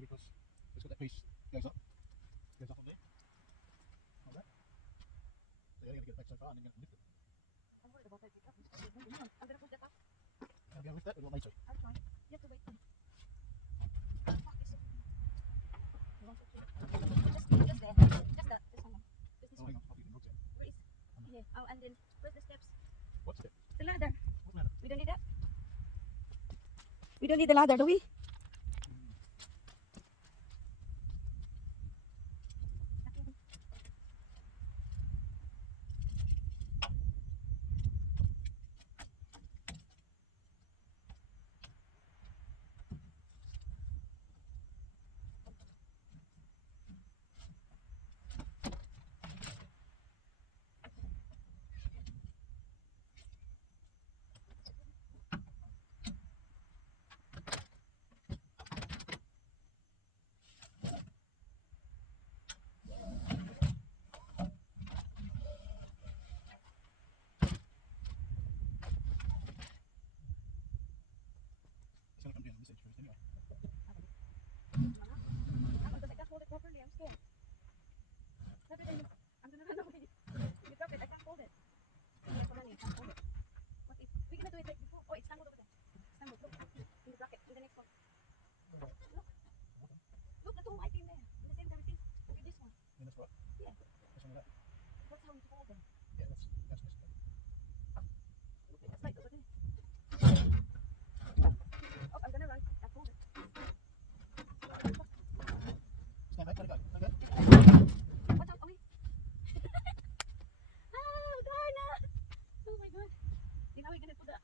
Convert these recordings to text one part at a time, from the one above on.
here because it's got that piece goes up from there, like that. So yeah, you're going to get it back so far and then you're going to lift it. I'm worried about that pickup. I'm gonna push that up. Are you going to lift that or do you want me to? I'll try. You have to wait for me. Fuck this. Just there. Just that. This one. Just this Oh, one. hang on, I'll give you the roots out. Where is? Yeah. Oh, and then where's the steps? What step? The ladder. What ladder? We don't need that. We don't need the ladder, do we? It's going to come down on this edge first anyway. Because I can't hold it properly. I'm scared. I'm gonna run away. You drop it. I can't hold it. Yeah, so running. I can't hold it. What if we're gonna do it like before? Oh, it's tangled over there. It's tangled. Look, in the bracket, in the next one. Look, look, the two white in there. In the same time, see? Look at this one. And that's what? Yeah, What's wrong with that? that's how you hold them. Yeah, that's messed up. Look, it's like over there. Oh, I'm gonna run. I'll hold it. Stand back, let it go. Okay. Watch out, Ollie. Oh, Darna! Oh my god. You know we're gonna put the.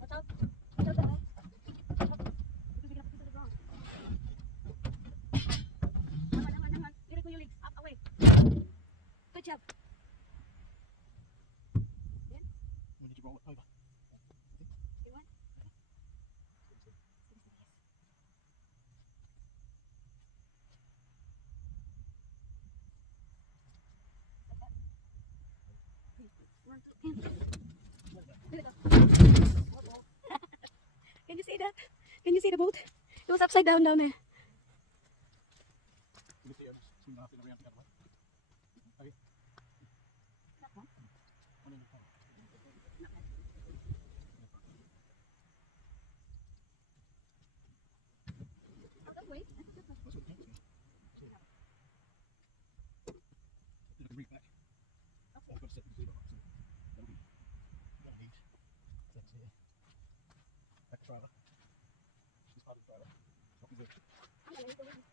Watch out. Watch out, Darna. Watch out. Because we're gonna put it to the ground. Naman. Direct mo yung legs. Up, away. Good job. Then, When did you roll it over? you want? One, two, three. Can you see that? Can you see the boat? It was upside down there. You lift the others, swing half in around the other way. Okay. That one? One in the front. Oh, that way. That's what the camp's going. So, you can bring it back. Okay. I've got to set the zero up, so that'll be what I need. So that's here. Back trailer. This part of the trailer. Not good. I'm gonna need the wings.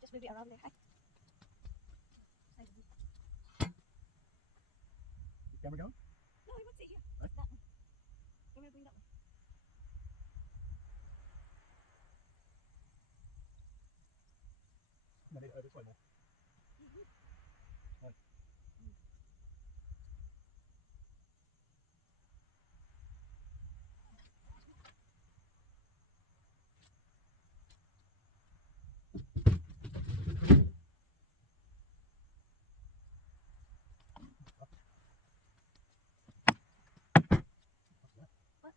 Just maybe around there. Hi. Is the camera going? No, I want to sit here. Right. That one. I'm gonna bring that one. No, need it over this way more. Right. What's that? What?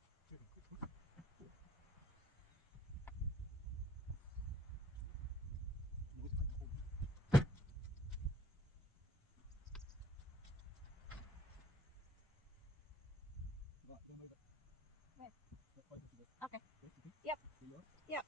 Right, we'll move it. Where? That closer to the Okay. deck, you think? Yep. Here you are. Yep.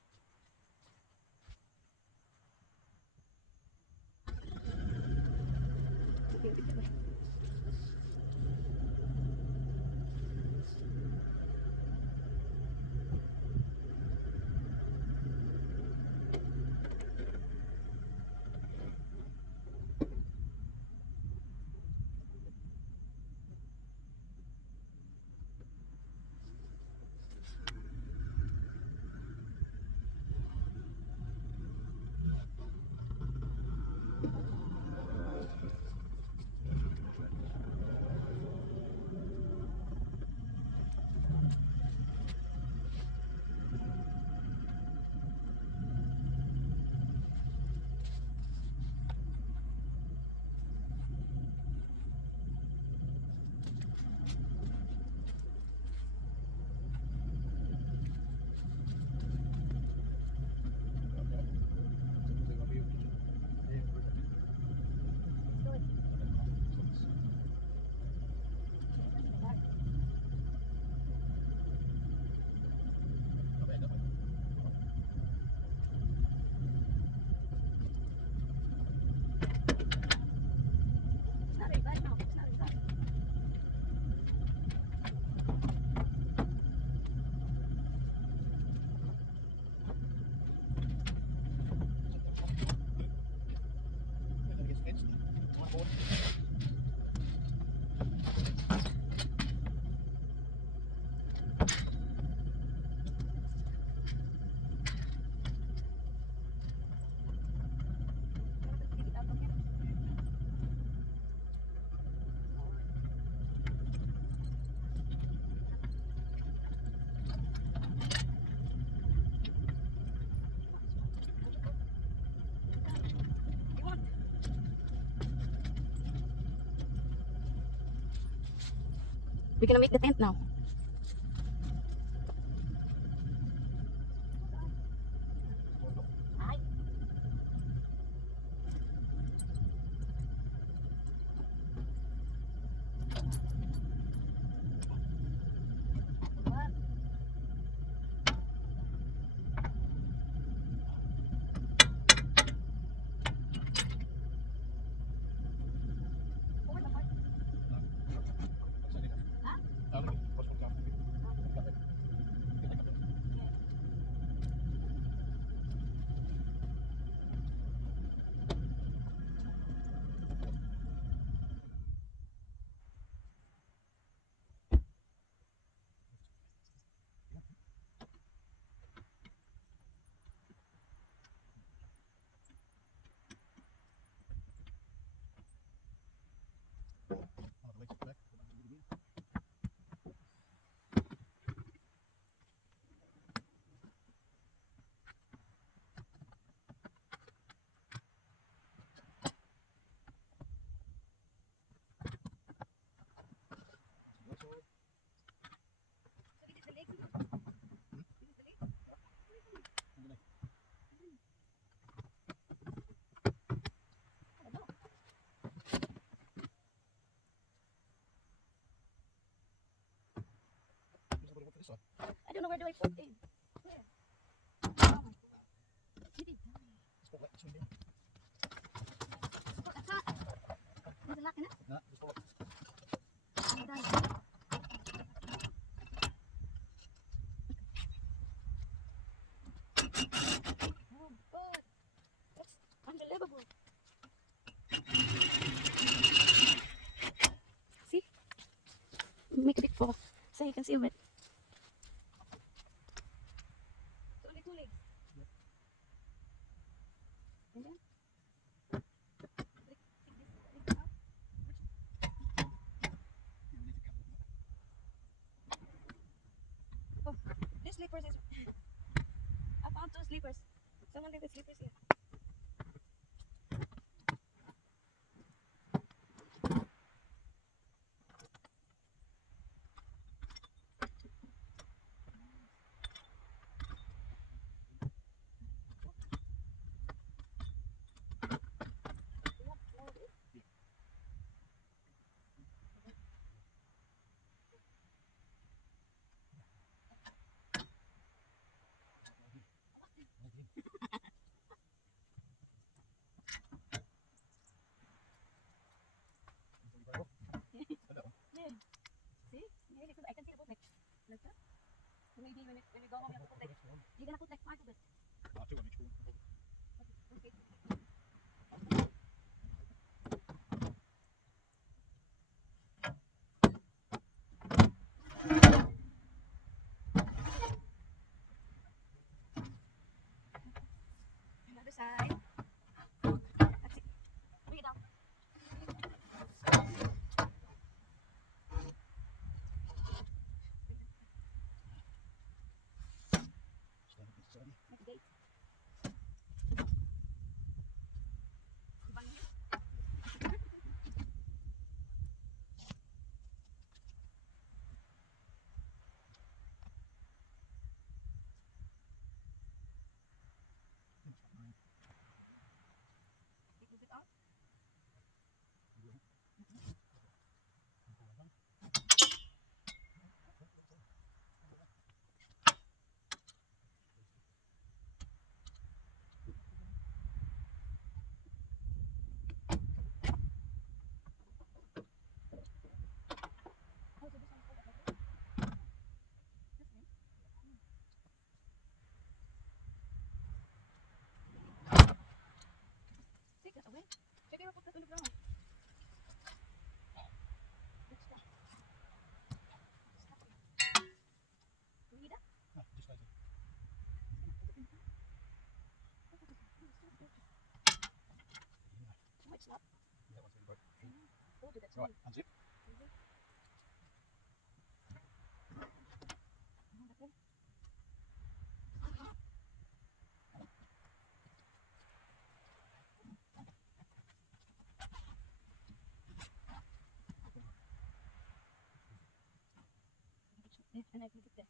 We're gonna make the tent now. Ay. What? Over the part. Huh? So it is the lake. This is the lake. I don't know. I don't know where do I put it. Where? Oh. Maybe down. Put a hat. There's a lock in it. Oh, down. Oh, God. That's unbelievable. See? Make a big fall so you can see it. It's only 2 legs. And then take this out. Oh, this slippers is. I found 2 slippers. Someone leave the slippers here. You want more of it? Yeah. See? Really good. I can see the boat like that. So maybe when we go home, you have to put like, you're gonna put like 5 of it. Okay. Another side. That's it. Bring it down. Next gate. Ibang yun. Take a bit out. Oh, so this one is for the bottle? This one? Take that away. Maybe we'll put that on the ground. Let's stop. Stop here. You need that? No, it's gonna put it in here. Look at this. Oh, it's so gorgeous. No, it's not. Don't do that to me. Unzip. Mhm. No, that's it. Yeah, and I put it there.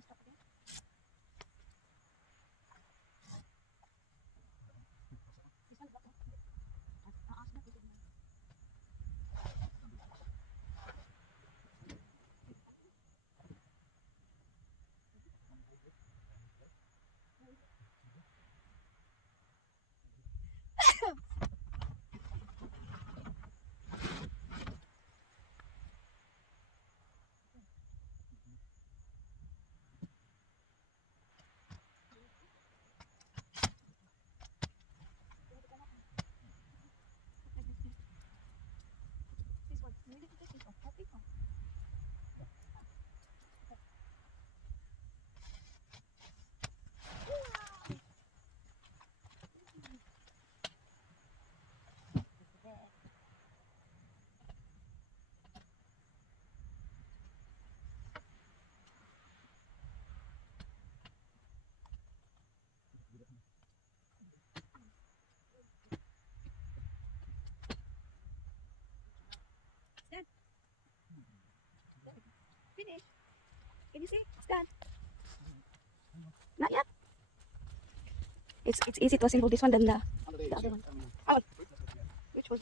Stop again. This one, that one. I'll ask them to do it. This one. Maybe to take this one. I'll take one. Stand. Finish. Can you see? Stand. Not yet. It's easy to assemble this one than the other one. Oh, which one?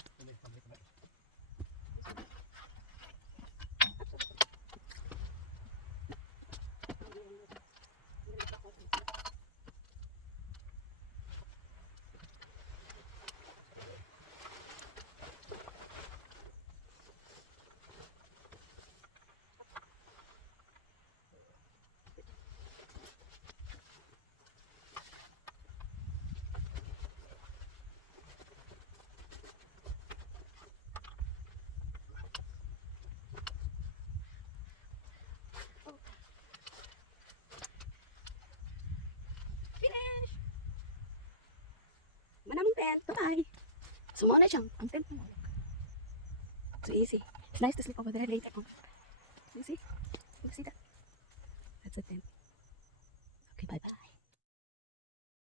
Finish! Manamong tent. Bye-bye. Sumama na siyang. Ang tent mo. So easy. It's nice to sleep over there later on. You see? You see that? That's a tent. Okay, bye-bye.